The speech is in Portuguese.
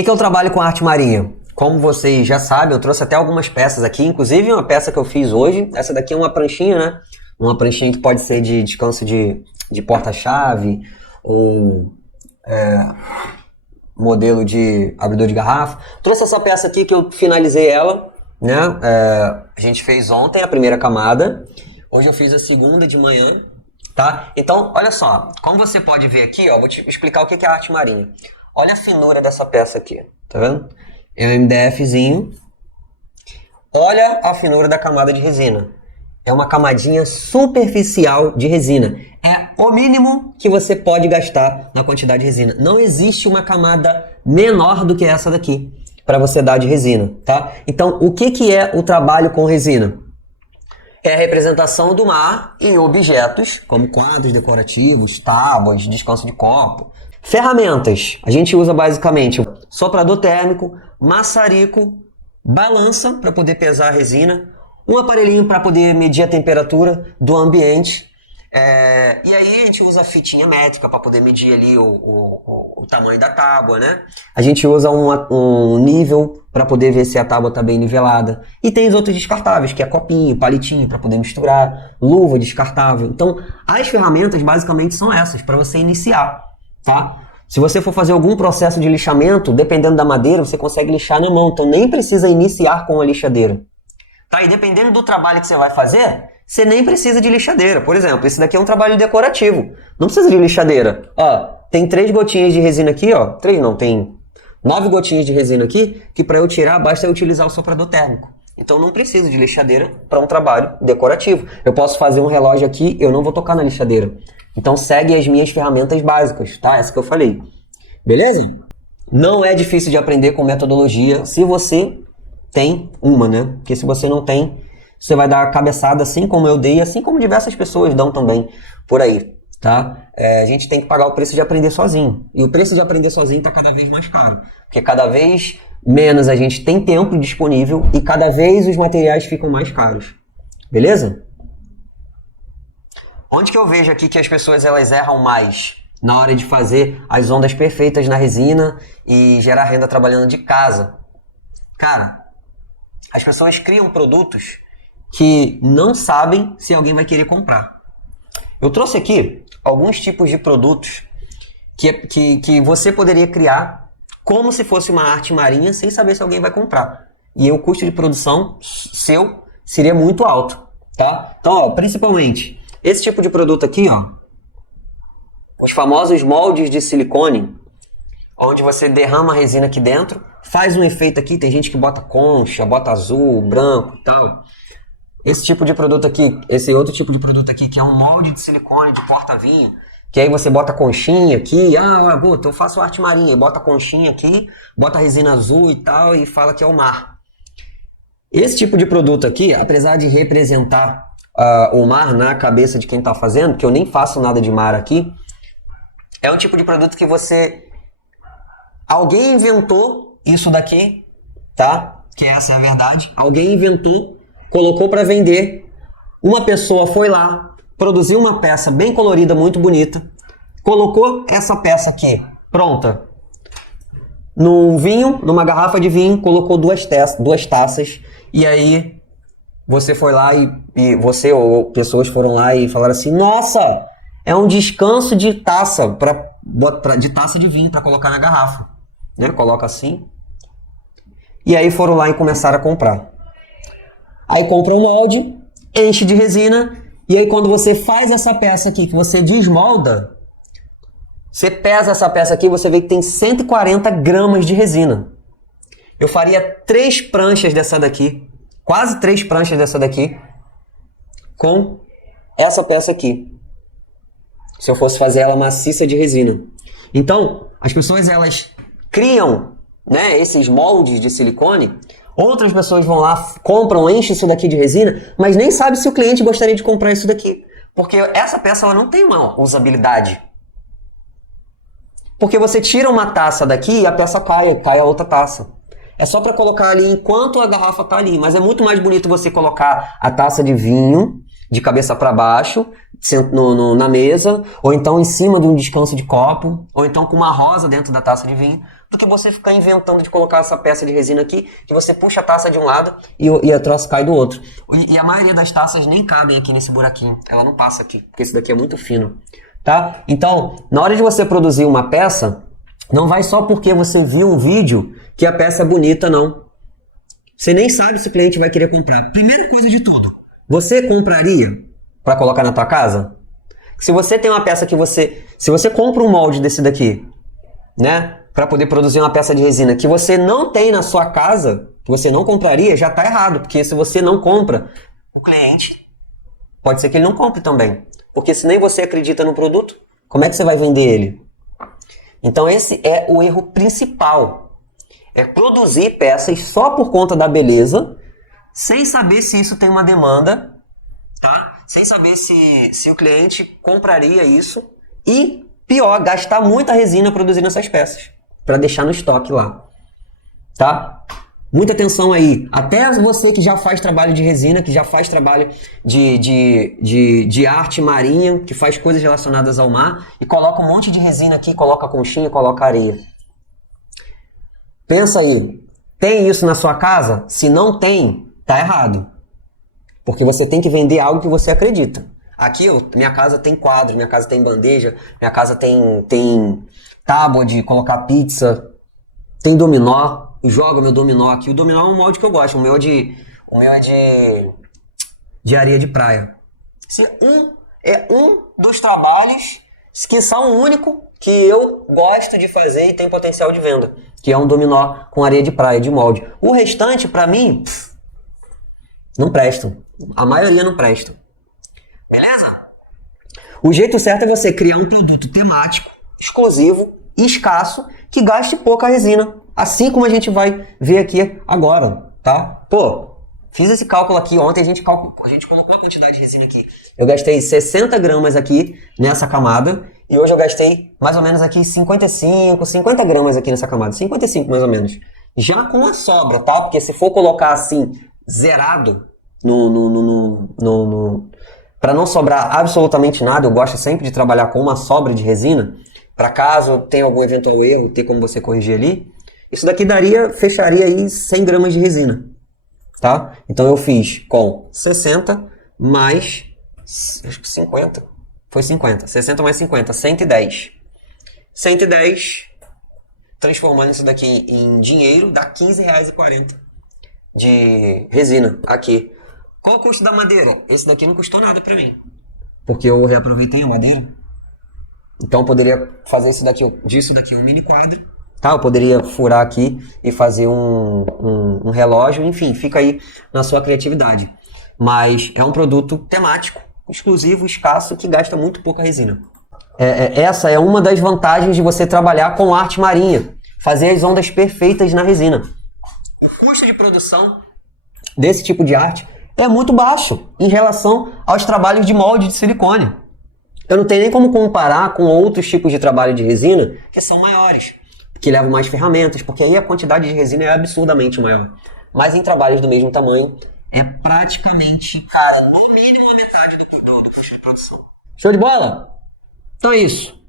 que eu trabalho com arte marinha? Como vocês já sabem, eu trouxe até algumas peças aqui, inclusive uma peça que eu fiz hoje. Essa daqui é uma pranchinha, né? Uma pranchinha que pode ser de descanso de porta-chave ou modelo de abridor de garrafa. Trouxe essa peça aqui que eu finalizei ela, né? A gente fez ontem a primeira camada. Hoje eu fiz a segunda de manhã, tá? Então, olha só. Como você pode ver aqui, ó, vou te explicar o que é a arte marinha. Olha a finura dessa peça aqui, tá vendo? É um MDFzinho. Olha a finura da camada de resina. É uma camadinha superficial de resina. É o mínimo que você pode gastar na quantidade de resina. Não existe uma camada menor do que essa daqui para você dar de resina, tá? Então, o que é o trabalho com resina? É a representação do mar em objetos, como quadros decorativos, tábuas, descanso de copo. Ferramentas. A gente usa basicamente soprador térmico, maçarico, balança para poder pesar a resina, um aparelhinho para poder medir a temperatura do ambiente. E aí a gente usa a fitinha métrica para poder medir ali o tamanho da tábua, né? A gente usa um nível para poder ver se a tábua está bem nivelada. E tem os outros descartáveis, que é copinho, palitinho para poder misturar, luva descartável. Então, as ferramentas basicamente são essas, para você iniciar, tá? Se você for fazer algum processo de lixamento, dependendo da madeira, você consegue lixar na mão. Então, nem precisa iniciar com a lixadeira. Tá? E dependendo do trabalho que você vai fazer, você nem precisa de lixadeira. Por exemplo, esse daqui é um trabalho decorativo. Não precisa de lixadeira. Ó, tem 3 gotinhas de resina aqui, ó. 3 não, tem 9 gotinhas de resina aqui, que para eu tirar basta eu utilizar o soprador térmico. Então não preciso de lixadeira para um trabalho decorativo. Eu posso fazer um relógio aqui, eu não vou tocar na lixadeira. Então segue as minhas ferramentas básicas, tá? Essa que eu falei. Beleza? Não é difícil de aprender com metodologia se você tem uma, né? Porque se você não tem, você vai dar a cabeçada assim como eu dei, assim como diversas pessoas dão também por aí, tá? A gente tem que pagar o preço de aprender sozinho. E o preço de aprender sozinho está cada vez mais caro. Porque cada vez menos a gente tem tempo disponível e cada vez os materiais ficam mais caros. Beleza? Onde que eu vejo aqui que as pessoas elas erram mais? Na hora de fazer as ondas perfeitas na resina e gerar renda trabalhando de casa. Cara, as pessoas criam produtos que não sabem se alguém vai querer comprar. Eu trouxe aqui alguns tipos de produtos que você poderia criar como se fosse uma arte marinha sem saber se alguém vai comprar. E o custo de produção seu seria muito alto, tá? Então, ó, principalmente, esse tipo de produto aqui, ó, os famosos moldes de silicone, onde você derrama a resina aqui dentro, faz um efeito aqui, tem gente que bota concha, bota azul, branco e tal. Esse tipo de produto aqui, esse outro tipo de produto aqui, que é um molde de silicone de porta-vinho, que aí você bota conchinha aqui, Guto, eu faço arte marinha, bota conchinha aqui, bota resina azul e tal, e fala que é o mar. Esse tipo de produto aqui, apesar de representar o mar na cabeça de quem está fazendo, que eu nem faço nada de mar aqui, é um tipo de produto que alguém inventou isso daqui, tá? Que essa é a verdade. Alguém inventou, colocou para vender. Uma pessoa foi lá, produziu uma peça bem colorida, muito bonita, colocou essa peça aqui, pronta, num vinho, numa garrafa de vinho, colocou duas taças, e aí você foi lá e você ou pessoas foram lá e falaram assim, nossa, é um descanso de taça, de taça de vinho para colocar na garrafa. Né? Coloca assim. E aí foram lá e começaram a comprar. Aí compra o molde, enche de resina, e aí quando você faz essa peça aqui, que você desmolda, você pesa essa peça aqui, você vê que tem 140 gramas de resina. Eu faria 3 pranchas dessa daqui, quase 3 pranchas dessa daqui, com essa peça aqui. Se eu fosse fazer ela maciça de resina. Então, as pessoas elas criam, né, esses moldes de silicone, outras pessoas vão lá, compram, enchem isso daqui de resina, mas nem sabe se o cliente gostaria de comprar isso daqui. Porque essa peça ela não tem uma usabilidade. Porque você tira uma taça daqui e a peça cai a outra taça. É só para colocar ali enquanto a garrafa tá ali. Mas é muito mais bonito você colocar a taça de vinho de cabeça para baixo na mesa, ou então em cima de um descanso de copo, ou então com uma rosa dentro da taça de vinho, do que você ficar inventando de colocar essa peça de resina aqui, que você puxa a taça de um lado e a troça cai do outro. E a maioria das taças nem cabem aqui nesse buraquinho, ela não passa aqui, porque esse daqui é muito fino, tá? Então, na hora de você produzir uma peça, não vai só porque você viu um vídeo que a peça é bonita, não. Você nem sabe se o cliente vai querer comprar. Primeira coisa de tudo, você compraria para colocar na tua casa? Se você tem uma peça que se você compra um molde desse daqui, né, para poder produzir uma peça de resina que você não tem na sua casa, que você não compraria, já tá errado, porque se você não compra, o cliente pode ser que ele não compre também, porque se nem você acredita no produto, como é que você vai vender ele? Então esse é o erro principal, é produzir peças só por conta da beleza, sem saber se isso tem uma demanda, sem saber se o cliente compraria isso e, pior, gastar muita resina produzindo essas peças para deixar no estoque lá, tá? Muita atenção aí, até você que já faz trabalho de resina, que já faz trabalho de arte marinha, que faz coisas relacionadas ao mar e coloca um monte de resina aqui, coloca conchinha, coloca areia. Pensa aí, tem isso na sua casa? Se não tem, tá errado. Porque você tem que vender algo que você acredita. Aqui, minha casa tem quadro, minha casa tem bandeja, minha casa tem tábua de colocar pizza, tem dominó, eu jogo meu dominó aqui. O dominó é um molde que eu gosto, o meu é de areia de praia. Esse é um dos trabalhos que são o único que eu gosto de fazer e tem potencial de venda, que é um dominó com areia de praia, de molde. O restante, pra mim, não prestam. A maioria não presta. Beleza? O jeito certo é você criar um produto temático, exclusivo e escasso, que gaste pouca resina. Assim como a gente vai ver aqui agora, tá? Pô, fiz esse cálculo aqui ontem, a gente colocou a quantidade de resina aqui. Eu gastei 60 gramas aqui nessa camada e hoje eu gastei mais ou menos aqui 50 gramas aqui nessa camada. 55 mais ou menos. Já com a sobra, tá? Porque se for colocar assim, zerado, para não sobrar absolutamente nada, eu gosto sempre de trabalhar com uma sobra de resina, para caso tenha algum eventual erro, ter como você corrigir ali. Isso daqui fecharia aí 100 gramas de resina, tá? Então eu fiz com 60 mais, acho que 50, foi 50, 60 mais 50, 110. 110, transformando isso daqui em dinheiro, dá R$15,40 de resina aqui. Qual o custo da madeira? Esse daqui não custou nada pra mim, porque eu reaproveitei a madeira. Então eu poderia fazer disso daqui um mini quadro, tá? Eu poderia furar aqui e fazer um relógio, enfim, fica aí na sua criatividade. Mas é um produto temático, exclusivo, escasso, que gasta muito pouca resina. Essa é uma das vantagens de você trabalhar com arte marinha, fazer as ondas perfeitas na resina. O custo de produção desse tipo de arte é muito baixo em relação aos trabalhos de molde de silicone. Eu não tenho nem como comparar com outros tipos de trabalho de resina que são maiores, que levam mais ferramentas, porque aí a quantidade de resina é absurdamente maior. Mas em trabalhos do mesmo tamanho, é praticamente, cara, no mínimo a metade do custo de produção. Show de bola? Então é isso.